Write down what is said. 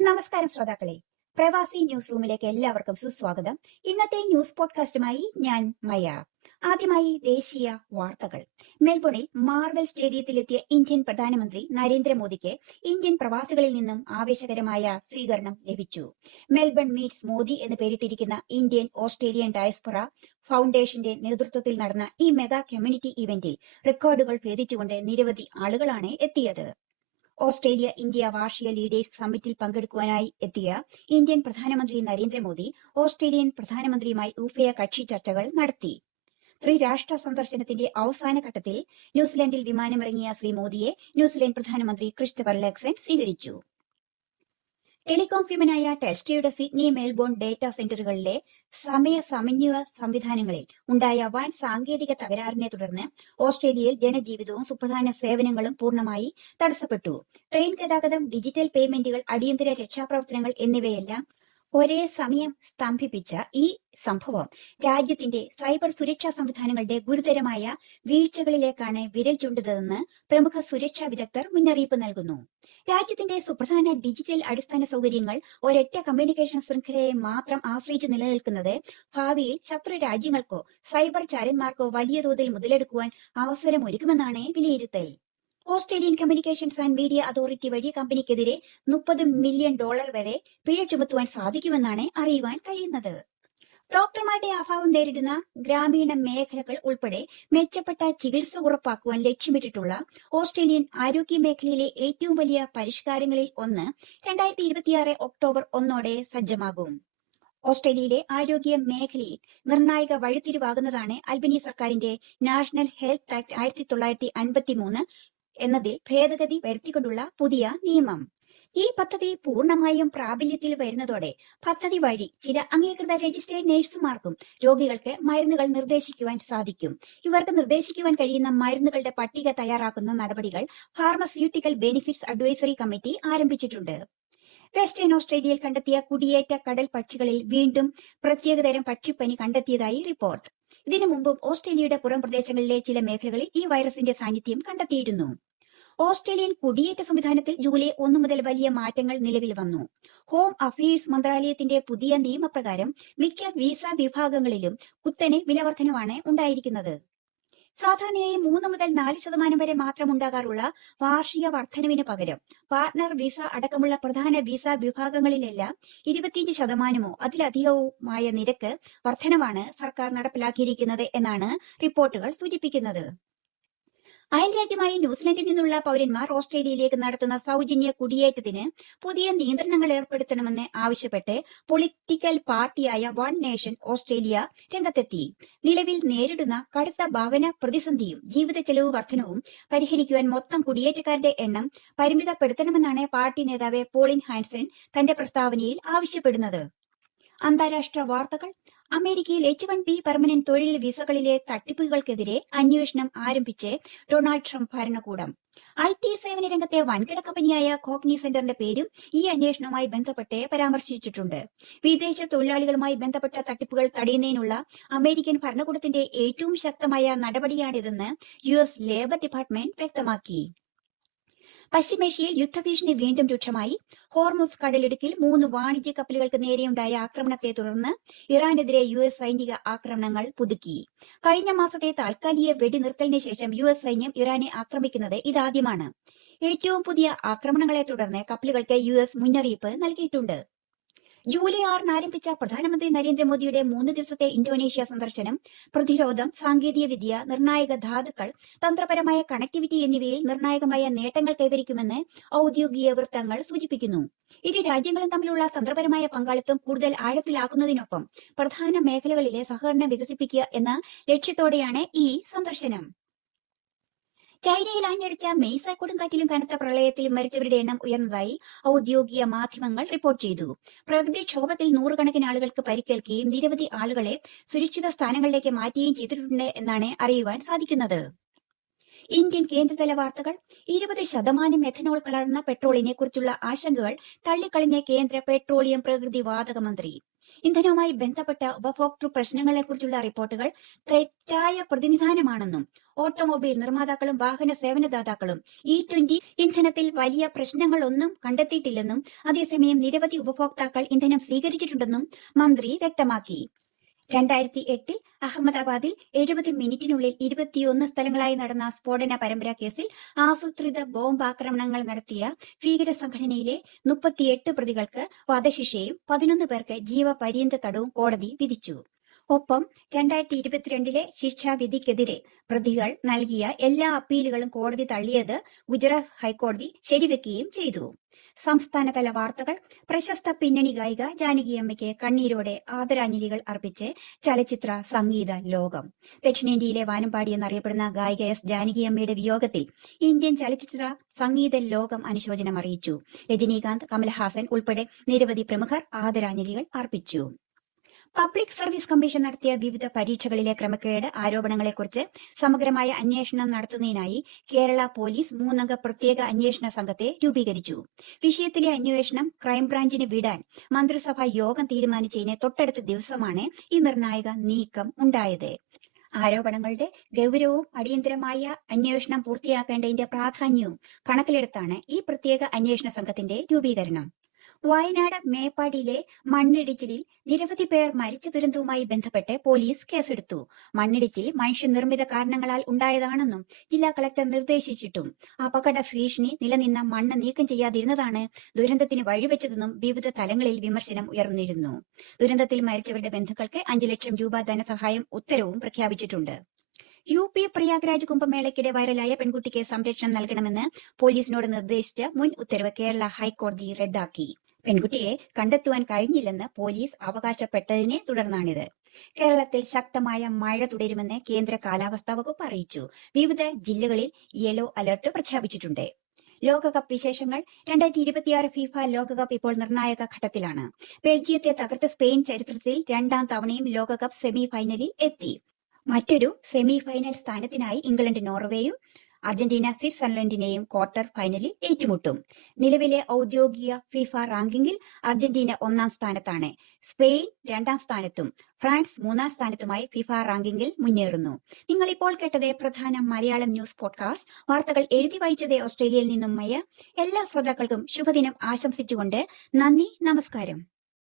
നമസ്കാരം ശ്രോതാക്കളെ, പ്രവാസി ന്യൂസ് റൂമിലേക്ക് എല്ലാവർക്കും സുസ്വാഗതം. ഇന്നത്തെ ന്യൂസ് പോഡ്കാസ്റ്റുമായി ഞാൻ മയ. ആദ്യമായി ദേശീയ വാർത്തകൾ. മെൽബണിൽ മാർവൽ സ്റ്റേഡിയത്തിലെത്തിയ ഇന്ത്യൻ പ്രധാനമന്ത്രി നരേന്ദ്രമോദിക്ക് ഇന്ത്യൻ പ്രവാസികളിൽ നിന്നും ആവേശകരമായ സ്വീകരണം ലഭിച്ചു. മെൽബൺ മീറ്റ്സ് മോദി എന്ന് പേരിട്ടിരിക്കുന്ന ഇന്ത്യൻ ഓസ്ട്രേലിയൻ ഡയസ്പൊറ ഫൗണ്ടേഷന്റെ നേതൃത്വത്തിൽ നടന്ന ഈ മെഗാ കമ്മ്യൂണിറ്റി ഇവന്റിൽ റെക്കോർഡുകൾ ഭേദിച്ചുകൊണ്ട് നിരവധി ആളുകളാണ് എത്തിയത്. ഓസ്ട്രേലിയ ഇന്ത്യ വാർഷിക ലീഡേഴ്സ് സമ്മിറ്റിൽ പങ്കെടുക്കുവാനായി എത്തിയ ഇന്ത്യൻ പ്രധാനമന്ത്രി നരേന്ദ്രമോദി ഓസ്ട്രേലിയൻ പ്രധാനമന്ത്രിയുമായി ഉഭയകക്ഷി ചർച്ചകൾ നടത്തി. ത്രിരാഷ്ട്ര സന്ദർശനത്തിന്റെ അവസാന ഘട്ടത്തിൽ ന്യൂസിലൻഡിൽ വിമാനമിറങ്ങിയ ശ്രീ മോദിയെ ന്യൂസിലൻഡ് പ്രധാനമന്ത്രി ക്രിസ്റ്റഫർ ലക്സൺ സ്വീകരിച്ചു. ടെലികോം ഭീമനായ ടെൽസ്ട്രയുടെ സിഡ്നി മെൽബോൺ ഡേറ്റാ സെന്ററുകളിലെ സമയ സമന്വയ സംവിധാനങ്ങളിൽ ഉണ്ടായ വൻ സാങ്കേതിക തകരാറിനെ തുടർന്ന് ഓസ്ട്രേലിയയിൽ ജനജീവിതവും സുപ്രധാന സേവനങ്ങളും പൂർണ്ണമായി തടസ്സപ്പെട്ടു. ട്രെയിൻ ഗതാഗതം, ഡിജിറ്റൽ പേയ്മെന്റുകൾ, അടിയന്തര രക്ഷാപ്രവർത്തനങ്ങൾ എന്നിവയെല്ലാം ഒരേ സമയം സ്തംഭിപ്പിച്ച ഈ സംഭവം രാജ്യത്തിന്റെ സൈബർ സുരക്ഷാ സംവിധാനങ്ങളുടെ ഗുരുതരമായ വീഴ്ചകളിലേക്കാണ് വിരൽ ചൂണ്ടുന്നതെന്ന് പ്രമുഖ സുരക്ഷാ വിദഗ്ധർ മുന്നറിയിപ്പ് നൽകുന്നു. രാജ്യത്തിന്റെ സുപ്രധാന ഡിജിറ്റൽ അടിസ്ഥാന സൗകര്യങ്ങൾ ഒരൊറ്റ കമ്മ്യൂണിക്കേഷൻ ശൃംഖലയെ മാത്രം ആശ്രയിച്ച് നിലനിൽക്കുന്നത് ഭാവിയിൽ ശത്രു രാജ്യങ്ങൾക്കോ സൈബർ ചാരന്മാർക്കോ വലിയ തോതിൽ മുതലെടുക്കുവാൻ അവസരമൊരുക്കുമെന്നാണ് വിലയിരുത്തൽ. Australian communications and media authority വഴി കമ്പനിക്കെതിരെ $30 മില്യൺ വരെ പിഴ ചുമത്തുവാൻ സാധിക്കുമെന്നാണ് അറിയുവാൻ കഴിയുന്നത്. ഡോക്ടർമാരുടെ അഭാവം നേരിടുന്ന ഗ്രാമീണ മേഖലകൾ ഉൾപ്പെടെ മെച്ചപ്പെട്ട ചികിത്സ ഉറപ്പാക്കുവാൻ ലക്ഷ്യമിട്ടിട്ടുള്ള ഓസ്ട്രേലിയൻ ആരോഗ്യ മേഖലയിലെ ഏറ്റവും വലിയ പരിഷ്കാരങ്ങളിൽ ഒന്ന് 2026 ഒക്ടോബർ 1 സജ്ജമാകും. ഓസ്ട്രേലിയയിലെ ആരോഗ്യ മേഖലയിൽ നിർണായക വഴിത്തിരിവാകുന്നതാണ് അൽബനി സർക്കാരിന്റെ നാഷണൽ ഹെൽത്ത് ആക്ട് 1953 എന്നതിൽ ഭേദഗതി വരുത്തിക്കൊണ്ടുള്ള പുതിയ നിയമം. ഈ പദ്ധതി പൂർണ്ണമായും പ്രാബല്യത്തിൽ വരുന്നതോടെ പദ്ധതി വഴി ചില അംഗീകൃത രജിസ്റ്റേർഡ് നഴ്സുമാർക്കും രോഗികൾക്ക് മരുന്നുകൾ നിർദ്ദേശിക്കുവാൻ സാധിക്കും. ഇവർക്ക് നിർദ്ദേശിക്കുവാൻ കഴിയുന്ന മരുന്നുകളുടെ പട്ടിക തയ്യാറാക്കുന്ന നടപടികൾ ഫാർമസ്യൂട്ടിക്കൽ ബെനിഫിറ്റ്സ് അഡ്വൈസറി കമ്മിറ്റി ആരംഭിച്ചിട്ടുണ്ട്. വെസ്റ്റേൺ ഓസ്ട്രേലിയയിൽ കണ്ടെത്തിയ കുടിയേറ്റ കടൽ പക്ഷികളിൽ വീണ്ടും പ്രത്യേകതരം പക്ഷിപ്പനി കണ്ടെത്തിയതായി റിപ്പോർട്ട്. ഇതിനു മുമ്പും ഓസ്ട്രേലിയയുടെ പുറം പ്രദേശങ്ങളിലെ ചില മേഖലകളിൽ ഈ വൈറസിന്റെ സാന്നിധ്യം കണ്ടെത്തിയിരുന്നു. ഓസ്ട്രേലിയൻ കുടിയേറ്റ സംവിധാനത്തിൽ ജൂലൈ 1 മുതൽ വലിയ മാറ്റങ്ങൾ നിലവിൽ വന്നു. ഹോം അഫയേഴ്സ് മന്ത്രാലയത്തിന്റെ പുതിയ നിയമപ്രകാരം മിക്ക വിസ വിഭാഗങ്ങളിലും കുത്തനെ വിലവർധനവാണ് ഉണ്ടായിരിക്കുന്നത്. സാധാരണയായി 3 മുതൽ 4% വരെ മാത്രം ഉണ്ടാകാറുള്ള വാർഷിക വർധനവിന് പകരം പാർട്ണർ വിസ അടക്കമുള്ള പ്രധാന വിസ വിഭാഗങ്ങളിലെല്ലാം 25% അതിലധികവുമായ നിരക്ക് വർധനവാണ് സർക്കാർ നടപ്പിലാക്കിയിരിക്കുന്നത് എന്നാണ് റിപ്പോർട്ടുകൾ സൂചിപ്പിക്കുന്നത്. അയൽരാജ്യമായ ന്യൂസിലൻഡിൽ നിന്നുള്ള പൗരന്മാർ ഓസ്ട്രേലിയയിലേക്ക് നടത്തുന്ന സൗജന്യ കുടിയേറ്റത്തിന് പുതിയ നിയന്ത്രണങ്ങൾ ഏർപ്പെടുത്തണമെന്ന് ആവശ്യപ്പെട്ട് പൊളിറ്റിക്കൽ പാർട്ടിയായ വൺ നേഷൻ ഓസ്ട്രേലിയ രംഗത്തെത്തി. നിലവിൽ നേരിടുന്ന കടുത്ത ഭവന പ്രതിസന്ധിയും ജീവിത ചെലവ് വർധനവും പരിഹരിക്കുവാൻ മൊത്തം കുടിയേറ്റക്കാരുടെ എണ്ണം പരിമിതപ്പെടുത്തണമെന്നാണ് പാർട്ടി നേതാവ് പോളിൻ ഹാൻസൺ തന്റെ പ്രസ്താവനയിൽ ആവശ്യപ്പെടുന്നത്. അന്താരാഷ്ട്ര വാർത്തകൾ. അമേരിക്കയിൽ H-1B പെർമനന്റ് തൊഴിൽ വിസകളിലെ തട്ടിപ്പുകൾക്കെതിരെ അന്വേഷണം ആരംഭിച്ച് ഡൊണാൾഡ് ട്രംപ് ഭരണകൂടം. IT സേവന രംഗത്തെ വൻകിട കമ്പനിയായ കോഗ്നിസെന്റിന്റെ പേരും ഈ അന്വേഷണവുമായി ബന്ധപ്പെട്ട് പരാമർശിച്ചിട്ടുണ്ട്. വിദേശ തൊഴിലാളികളുമായി ബന്ധപ്പെട്ട തട്ടിപ്പുകൾ തടയുന്നതിനുള്ള അമേരിക്കൻ ഭരണകൂടത്തിന്റെ ഏറ്റവും ശക്തമായ നടപടിയാണിതെന്ന് US ലേബർ ഡിപ്പാർട്ട്മെന്റ് വ്യക്തമാക്കി. പശ്ചിമേഷ്യയിൽ യുദ്ധഭീഷണി വീണ്ടും രൂക്ഷമായി. ഹോർമുസ് കടലിടുക്കിൽ 3 വാണിജ്യ കപ്പലുകൾക്ക് നേരെയുണ്ടായ ആക്രമണത്തെ തുടർന്ന് ഇറാനെതിരെ US സൈനിക ആക്രമണങ്ങൾ പുതുക്കി. കഴിഞ്ഞ മാസത്തെ താൽക്കാലിക വെടിനിർത്തലിന് ശേഷം US സൈന്യം ഇറാനെ ആക്രമിക്കുന്നത് ഇതാദ്യമാണ്. ഏറ്റവും പുതിയ ആക്രമണങ്ങളെ തുടർന്ന് കപ്പലുകൾക്ക് US മുന്നറിയിപ്പ് നൽകിയിട്ടുണ്ട്. ജൂലൈ 6 ആരംഭിച്ച പ്രധാനമന്ത്രി നരേന്ദ്രമോദിയുടെ 3 ദിവസത്തെ ഇന്തോനേഷ്യ സന്ദർശനം പ്രതിരോധം, സാങ്കേതിക വിദ്യ, നിർണായക ധാതുക്കൾ, തന്ത്രപരമായ കണക്ടിവിറ്റി എന്നിവയിൽ നിർണായകമായ നേട്ടങ്ങൾ കൈവരിക്കുമെന്ന് ഔദ്യോഗിക വൃത്തങ്ങൾ സൂചിപ്പിക്കുന്നു. ഇരു രാജ്യങ്ങളും തമ്മിലുള്ള തന്ത്രപരമായ പങ്കാളിത്തം കൂടുതൽ ആഴത്തിലാക്കുന്നതിനൊപ്പം പ്രധാന മേഖലകളിലെ സഹകരണം വികസിപ്പിക്കുക എന്ന ലക്ഷ്യത്തോടെയാണ് ഈ സന്ദർശനം. ചൈനയിൽ ആഞ്ഞടിച്ച മെയ്സ കൊടുങ്കാറ്റിലും കനത്ത പ്രളയത്തിലും മരിച്ചവരുടെ എണ്ണം ഉയർന്നതായി ഔദ്യോഗിക മാധ്യമങ്ങൾ റിപ്പോർട്ട് ചെയ്തു. പ്രകൃതിക്ഷോഭത്തിൽ 100 ആളുകൾക്ക് പരിക്കേൽക്കുകയും നിരവധി ആളുകളെ സുരക്ഷിത സ്ഥാനങ്ങളിലേക്ക് മാറ്റുകയും ചെയ്തിട്ടുണ്ട് എന്നാണ് അറിയുവാൻ സാധിക്കുന്നത്. ഇന്ത്യൻ കേന്ദ്രതല വാർത്തകൾ. 20% എഥനോൾ കലർന്ന പെട്രോളിനെ കുറിച്ചുള്ള ആശങ്കകൾ തള്ളിക്കളഞ്ഞ കേന്ദ്ര പെട്രോളിയം പ്രകൃതി വാതക മന്ത്രി. ഇന്ധനവുമായി ബന്ധപ്പെട്ട ഉപഭോക്തൃ പ്രശ്നങ്ങളെക്കുറിച്ചുള്ള റിപ്പോർട്ടുകൾ തെറ്റായ പ്രതിനിധാനമാണെന്നും ഓട്ടോമൊബൈൽ നിർമ്മാതാക്കളും വാഹന സേവനദാതാക്കളും E20 ഇന്ധനത്തിൽ വലിയ പ്രശ്നങ്ങളൊന്നും കണ്ടെത്തിയിട്ടില്ലെന്നും അതേസമയം നിരവധി ഉപഭോക്താക്കൾ ഇന്ധനം സ്വീകരിച്ചിട്ടുണ്ടെന്നും മന്ത്രി വ്യക്തമാക്കി. 2008 അഹമ്മദാബാദിൽ 70 മിനിറ്റിനുള്ളിൽ 21 സ്ഥലങ്ങളായി നടന്ന സ്ഫോടന പരമ്പര കേസിൽ ആസൂത്രിത ബോംബാക്രമണങ്ങൾ നടത്തിയ ഭീകര സംഘടനയിലെ 38 പ്രതികൾക്ക് വധശിക്ഷയും 11 പേർക്ക് ജീവപര്യന്ത തടവും കോടതി വിധിച്ചു. ഒപ്പം 2022 ശിക്ഷാവിധിക്കെതിരെ പ്രതികൾ നൽകിയ എല്ലാ അപ്പീലുകളും കോടതി തള്ളിയത് ഗുജറാത്ത് ഹൈക്കോടതി ശരിവെക്കുകയും ചെയ്തു. സംസ്ഥാനതല വാർത്തകൾ. പ്രശസ്ത പിന്നണി ഗായിക ജാനകിയമ്മയ്ക്ക് കണ്ണീരോടെ ആദരാഞ്ജലികൾ അർപ്പിച്ച് ചലച്ചിത്ര സംഗീത ലോകം. ദക്ഷിണേന്ത്യയിലെ വാനമ്പാടി എന്നറിയപ്പെടുന്ന ഗായിക എസ് ജാനകിയമ്മയുടെ വിയോഗത്തിൽ ഇന്ത്യൻ ചലച്ചിത്ര സംഗീത ലോകം അനുശോചനം അറിയിച്ചു. രജനീകാന്ത്, കമൽഹാസൻ ഉൾപ്പെടെ നിരവധി പ്രമുഖർ ആദരാഞ്ജലികൾ അർപ്പിച്ചു. പബ്ലിക് സർവീസ് കമ്മീഷൻ നടത്തിയ വിവിധ പരീക്ഷകളിലെ ക്രമക്കേട് ആരോപണങ്ങളെക്കുറിച്ച് സമഗ്രമായ അന്വേഷണം നടത്തുന്നതിനായി കേരള പോലീസ് 3-അംഗ പ്രത്യേക അന്വേഷണ സംഘത്തെ രൂപീകരിച്ചു. വിഷയത്തിലെ അന്വേഷണം ക്രൈംബ്രാഞ്ചിന് വിടാൻ മന്ത്രിസഭാ യോഗം തീരുമാനിച്ചതിന് തൊട്ടടുത്ത ദിവസമാണ് ഈ നിർണായക നീക്കം ഉണ്ടായത്. ആരോപണങ്ങളുടെ ഗൗരവവും അടിയന്തരമായ അന്വേഷണം പൂർത്തിയാക്കേണ്ടതിന്റെ പ്രാധാന്യവും കണക്കിലെടുത്താണ് ഈ പ്രത്യേക അന്വേഷണ സംഘത്തിന്റെ രൂപീകരണം. വയനാട് മേപ്പാടിയിലെ മണ്ണിടിച്ചിലിൽ നിരവധി പേർ മരിച്ച ദുരന്തവുമായി ബന്ധപ്പെട്ട് പോലീസ് കേസെടുത്തു. മണ്ണിടിച്ചിൽ മനുഷ്യനിർമ്മിത കാരണങ്ങളാൽ ഉണ്ടായതാണെന്നും ജില്ലാ കളക്ടർ നിർദ്ദേശിച്ചിട്ടും അപകട ഭീഷണി നിലനിന്ന മണ്ണ് നീക്കം ചെയ്യാതിരുന്നതാണ് ദുരന്തത്തിന് വഴിവെച്ചതെന്നും വിവിധ തലങ്ങളിൽ വിമർശനം ഉയർന്നിരുന്നു. ദുരന്തത്തിൽ മരിച്ചവരുടെ ബന്ധുക്കൾക്ക് 5 ലക്ഷം രൂപ ധനസഹായം ഉത്തരവും പ്രഖ്യാപിച്ചിട്ടുണ്ട്. UP പ്രയാഗ്രാജ് കുംഭമേളയ്ക്കിടെ വൈറലായ പെൺകുട്ടിക്ക് സംരക്ഷണം നൽകണമെന്ന് പോലീസിനോട് നിർദ്ദേശിച്ച മുൻ ഉത്തരവ് കേരള ഹൈക്കോടതി റദ്ദാക്കി. പെൺകുട്ടിയെ കണ്ടെത്തുവാൻ കഴിഞ്ഞില്ലെന്ന് പോലീസ് അവകാശപ്പെട്ടതിനെ തുടർന്നാണിത്. കേരളത്തിൽ ശക്തമായ മഴ തുടരുമെന്ന് കേന്ദ്ര കാലാവസ്ഥാ വകുപ്പ് അറിയിച്ചു. വിവിധ ജില്ലകളിൽ യെല്ലോ അലർട്ട് പ്രഖ്യാപിച്ചിട്ടുണ്ട്. ലോകകപ്പ് വിശേഷങ്ങൾ. 2026 ഫിഫ ലോകകപ്പ് ഇപ്പോൾ നിർണായക ഘട്ടത്തിലാണ്. ബെൽജിയത്തെ തകർത്ത് സ്പെയിൻ ചരിത്രത്തിൽ 2-ാം തവണയും ലോകകപ്പ് സെമി ഫൈനലിൽ എത്തി. മറ്റൊരു സെമി ഫൈനൽ സ്ഥാനത്തിനായി ഇംഗ്ലണ്ട് നോർവേയും അർജന്റീന സ്വിറ്റ്സർലൻഡിനെയും ക്വാർട്ടർ ഫൈനലിൽ ഏറ്റുമുട്ടും. നിലവിലെ ഔദ്യോഗിക ഫിഫ റാങ്കിങ്ങിൽ അർജന്റീന 1-ാം സ്ഥാനത്താണ്. സ്പെയിൻ 2-ാം സ്ഥാനത്തും ഫ്രാൻസ് 3-ാം സ്ഥാനത്തുമായി ഫിഫ റാങ്കിങ്ങിൽ മുന്നേറുന്നു. നിങ്ങൾ ഇപ്പോൾ കേട്ടത് പ്രധാന മലയാളം ന്യൂസ് പോഡ്കാസ്റ്റ്. വാർത്തകൾ എഴുതി വായിച്ചത് ഓസ്ട്രേലിയയിൽ നിന്നും മയ. എല്ലാ ശ്രോതാക്കൾക്കും ശുഭദിനം ആശംസിച്ചുകൊണ്ട് നന്ദി, നമസ്കാരം.